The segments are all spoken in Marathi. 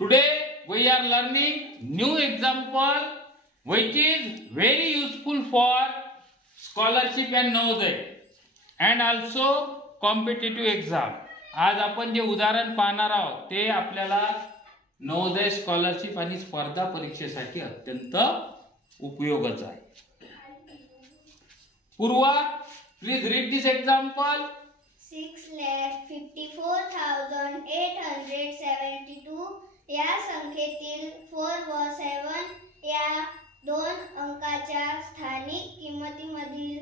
Today we are learning new example which is very useful for scholarship and Navodaya and also competitive exam. आज आपण जे उदाहरण पाहणार आहोत ते आपल्याला नवोदय स्कॉलरशिप आणि स्पर्धा परीक्षेसाठी अत्यंत उपयोगाचं आहे. पूर्वा, please read this example. 6,54,872 या संख्येतील 4 व 7 या दोन अंकाच्या स्थानिक किंमतीमधील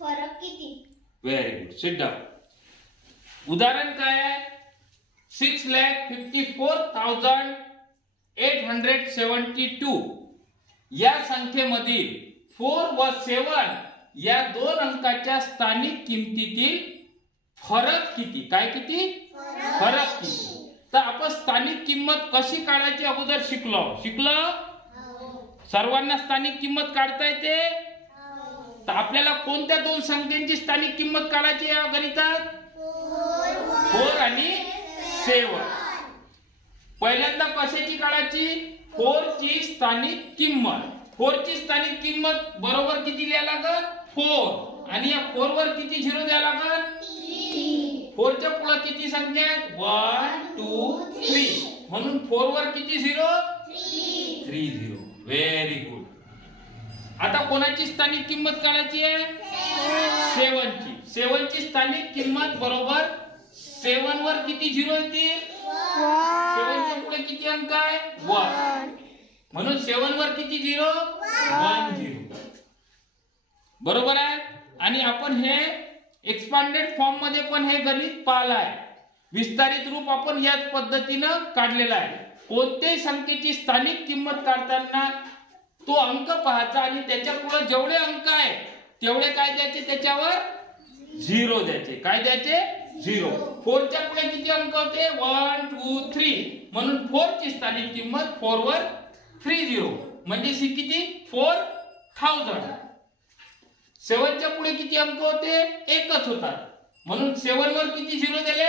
फरक किती? Very good. Sit down. उदाहरण काय आहे? 6,54,872 या संख्येमधील 4 व 7 या दोन अंकाच्या स्थानिक किमतीतील फरक किती? काय किती? फरक किती? तर आपण स्थानिक किंमत कशी काढायची अगोदर शिकलो. सर्वांना स्थानिक किंमत काढता येते. तर आपल्याला कोणत्या दोन संख्यांची स्थानिक किंमत काढायची या गणितात? 4 आणि 7. पहिल्यांदा कशाची काढायची? 4 ची स्थानिक किंमत. 4 ची स्थानिक किंमत बरोबर किती लिहायला लागल? 4. आणि या 4 वर किती झिरो द्यायला लागल? 4 च्या पुढे किती संख्या आहेत? 1 2 3. म्हणून 4 वर किती झिरो? 3 झिरो. Very good. आता कोणाची स्थानिक किंमत काढायची आहे? 7 ची. 7 ची स्थानिक किंमत बरोबर 7 वर किती झिरो येतील? 7 च्या पुढे किती अंक आहे? 1. म्हणून 7 वर किती झिरो? 1 झिरो. बरोबर आहे. आणि आपण हे एक्सपांडेड फॉर्म मध्ये पण हे गणित पाहिलं आहे. विस्तारित रूप आपण याच पद्धतीने काढलेला आहे. कोणत्याही संख्येची स्थानिक किंमत काढताना तो अंक पाहायचा आणि त्याच्या पुढे जेवढे अंक आहे तेवढे काय द्यायचे? त्याच्यावर झिरो द्यायचे. काय द्यायचे? झिरो. 4 च्या पुढे किती अंक होते? 1 2 3. म्हणून 4 ची स्थानिक किंमत 4 वर 3 झिरो. म्हणजे किती? 4000. 7 च्या पुढे किती अंक होते? एकच होता. म्हणून 7 वर किती झिरो दिले?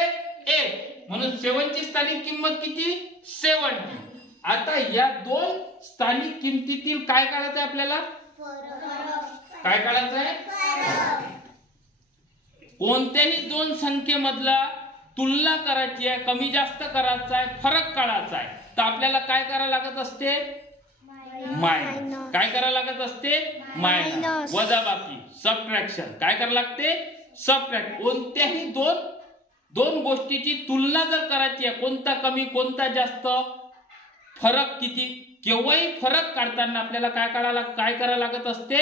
1. म्हणून 7 ची स्थानिक किंमत किती? 70. आता या दोन स्थानिक किमतीतील काय काढायचं आहे आपल्याला? काय काढायचं आहे? कोणत्याही दोन संख्येमधला तुलना करायची आहे, कमी जास्त करायचा आहे, फरक काढायचा आहे. तर आपल्याला काय करायला लागत असते? मायनस. काय करायला लागत असते? मायनस. वजाबाकी, सबट्रॅक्शन. काय करायला लागते? सबट्रॅक्ट. कोणत्याही दोन गोष्टीची तुलना जर करायची आहे, कोणता कमी कोणता जास्त, फरक किती, केव्हाही फरक काढताना आपल्याला काय करायला लागत असते?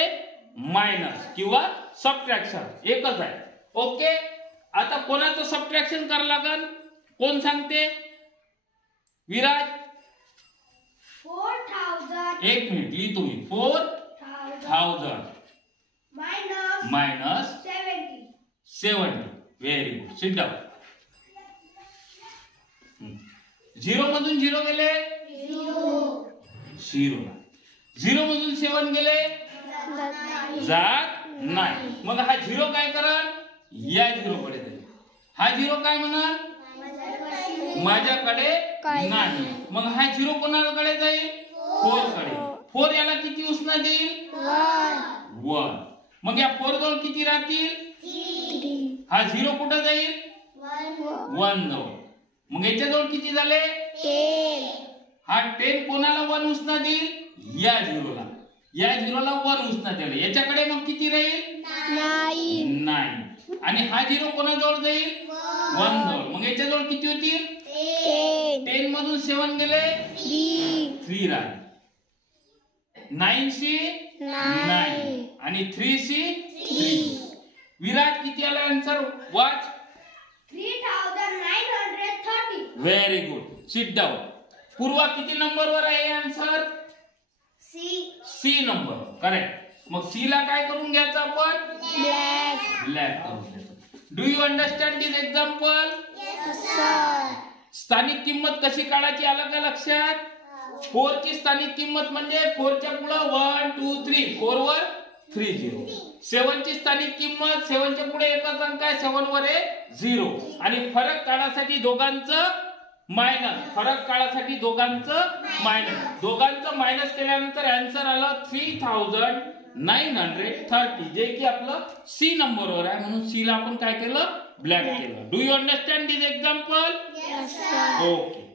मायनस किंवा सबट्रॅक्शन. एकच आहे. ओके. आता कोणाचं सबट्रॅक्शन करावं लागेल? कोण सांगते? विराज. 4000. एक मिनिट लिही तुम्ही. 4000 minus 70. Very good. Sit down. 0 मधून 0 गेले? 0. 0 मधून 7 गेले? जात नाही. मग हा 0 काय करल? या 0 कडे जाईल. हा 0 काय म्हणाल? माझ्याकडे नाही. मग हा 0 कोणाकडे जाईल? 4 कडे. 4 याला किती उसना देईल? 1. मग या 4 जवळ किती राहतील? 3. हा 0 कुठे जाईल? 1 जवळ. मग याच्याजवळ किती झाले? 10. हा 10 कोणाला 1 उसना देईल? या 0 ला. या 0 ला 1 उसना दिले. याच्याकडे मग किती राहील? 9. आणि हा 0 कोणाजवळ जाईल? 1 जवळ. मग याच्याजवळ किती होतील? 10 मधून 7 गेले? 3 राहिले. 9 सी 9 आणि 3 सी 3. विराट किती आला आन्सर? वाच. 3930. Very good. Sit down. Purva किती नंबर वर आहे आन्सर? C number. करेक्ट. मग सी ला काय करून घ्यायचं आपण? ब्लॅक करून घ्यायचं. Do you understand this example? स्थानिक किंमत कशी काढायची आलं का लक्षात? 4 ची स्थानिक किंमत म्हणजे 4 च्या पुढे 1 2 3. 4 वर 3 0. 7 ची स्थानिक किंमत 7 च्या पुढे एकच अंक आहे, 7 वर आहे 0. आणि फरक काढायसाठी दोघांचं मायनस, फरक काढायसाठी दोघांचं मायनस, दोघांचं मायनस केल्यानंतर आन्सर आलं 3930, जे की आपलं सी नंबरवर आहे, म्हणून सी ला आपण काय केलं, ब्लॅक केलं. Do you understand this example? Yes, sir. Okay.